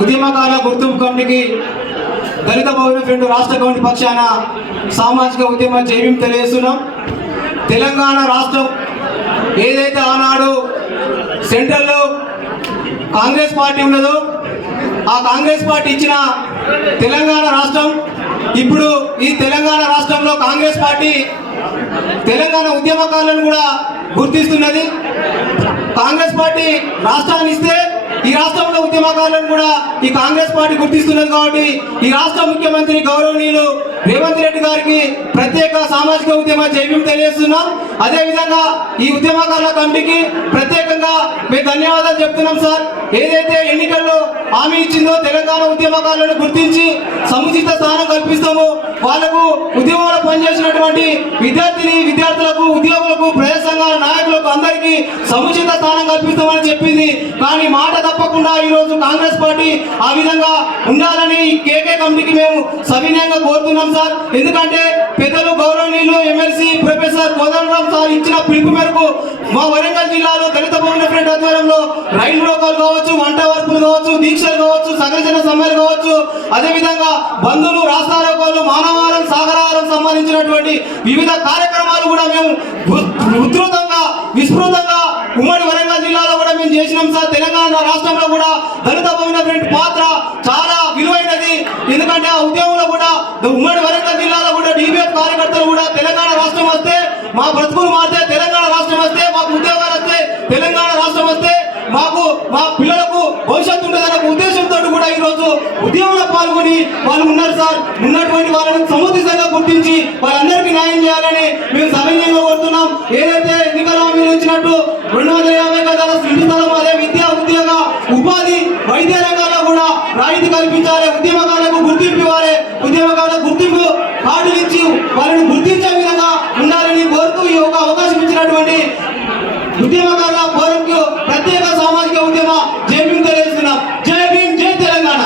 ఉద్యమకాల గుర్తింపు కమిటీకి దళిత బహుజన ఫ్రంట్ రాష్ట్ర కమిటీ పక్షాన సామాజిక ఉద్యమ జైవ్యం తెలియజేస్తున్నాం. తెలంగాణ రాష్ట్రం ఏదైతే ఆనాడు సెంట్రల్లో కాంగ్రెస్ పార్టీ ఉన్నదో ఆ కాంగ్రెస్ పార్టీ ఇచ్చిన తెలంగాణ రాష్ట్రం, ఇప్పుడు ఈ తెలంగాణ రాష్ట్రంలో కాంగ్రెస్ పార్టీ తెలంగాణ ఉద్యమకారులను కూడా గుర్తిస్తున్నది. కాంగ్రెస్ పార్టీ రాష్ట్రాన్ని ఇస్తే ఈ రాష్ట్రంలో ఉద్యమకారులను కూడా ఈ కాంగ్రెస్ పార్టీ గుర్తిస్తున్నది. కాబట్టి ఈ రాష్ట్ర ముఖ్యమంత్రి గౌరవనీయులు రేవంత్ రెడ్డి గారికి ప్రత్యేక సామాజిక ఉద్యమ జైవ్యం తెలియజేస్తున్నాం. అదేవిధంగా ఈ ఉద్యమకారుల కమిటీకి ప్రత్యేకంగా మేము ధన్యవాదాలు చెప్తున్నాం సార్. ఏదైతే ఎన్నికల్లో హామీ ఇచ్చిందో తెలంగాణ ఉద్యమకారులను గుర్తించి సముచిత స్థానం కల్పిస్తామో, వాళ్లకు ఉద్యమంలో పనిచేసినటువంటి విద్యార్థులకు, ఉద్యోగులకు, ప్రజా సంఘాల నాయకులకు అందరికీ సముచిత స్థానం కల్పిస్తామని చెప్పింది. కానీ మాట తప్పకుండా ఈరోజు కాంగ్రెస్ పార్టీ ఆ విధంగా ఉండాలని కేకే కమిటీకి మేము సవినయంగా కోరుతున్నాం సార్. ఎందుకంటే పెద్దలు గౌరవనీయులు ఎమ్మెల్సీ ప్రొఫెసర్ కోదండరాం సార్ ఇచ్చిన పిలుపు మేరకు మా వరంగల్ జిల్లాలో దళిత బహుజన ఫ్రంట్ ఆధ్వర్యంలో రైలు రోకాలు కావచ్చు, వంట వార్పులు కావచ్చు, దీక్షలు కావచ్చు, సకలజన సమ్మెలు కావచ్చు, అదేవిధంగా బంధువులు, రాస్తారోకోలు, మానవారం, సాగరహారం సంబంధించినటువంటి వివిధ కార్యక్రమాలు కూడా మేము విస్తృతంగా ఉమ్మడి వరంగల్ జిల్లాలో కూడా మేము చేసినాం సార్. తెలంగాణ రాష్ట్రంలో కూడా దళిత బహుజన ఫ్రంట్ పాత్ర చాలా విలువైనది. ఎందుకంటే ఆ ఉద్యమంలో కూడా ఉమ్మడి వరంగల్ జిల్లాలో కూడా డిబిఎఫ్ కార్యకర్తలు కూడా తెలంగాణ రాష్ట్రం వస్తే మా బ్రతుకులు మారితే, తెలంగాణ రాష్ట్రం వస్తే మాకు ఉద్యోగాలు వస్తే, తెలంగాణ రాష్ట్రం వస్తే మాకు మా పిల్లలకు భవిష్యత్తు ఉండదనే ఉద్దేశంతో కూడా ఈరోజు ఉద్యమంలో పాల్గొని వాళ్ళు ఉన్నారు సార్. ఉన్నటువంటి వాళ్ళని సముచితంగా గుర్తించి వాళ్ళందరికీ న్యాయం చేయాలని మేము సవినయంగా కోరుతున్నాం. ఏదైతే ఎన్నికల హామీలు ఇచ్చినట్టు 250 గజాల ఇంటి స్థలం, అదే విద్యా, ఉద్యోగ, ఉపాధి, వైద్య రంగాల్లో కూడా రాయితీ కల్పించాలి. ఉద్యమకారులకు గుర్తింపు ఇవ్వాలి. ఉద్యమకారులకు గుర్తింపు కార్డులు ఇచ్చి వాళ్ళని గుర్తించే విధంగా ఉండాలని కోరుతూ ఈ ఒక అవకాశం ఇచ్చినటువంటి ఉద్యమకారుల ఫోరంకు ప్రత్యేక సామాజిక ఉద్యమ జైవ్యం తెలియజేస్తున్నాం. జై భీమ్, జై తెలంగాణ.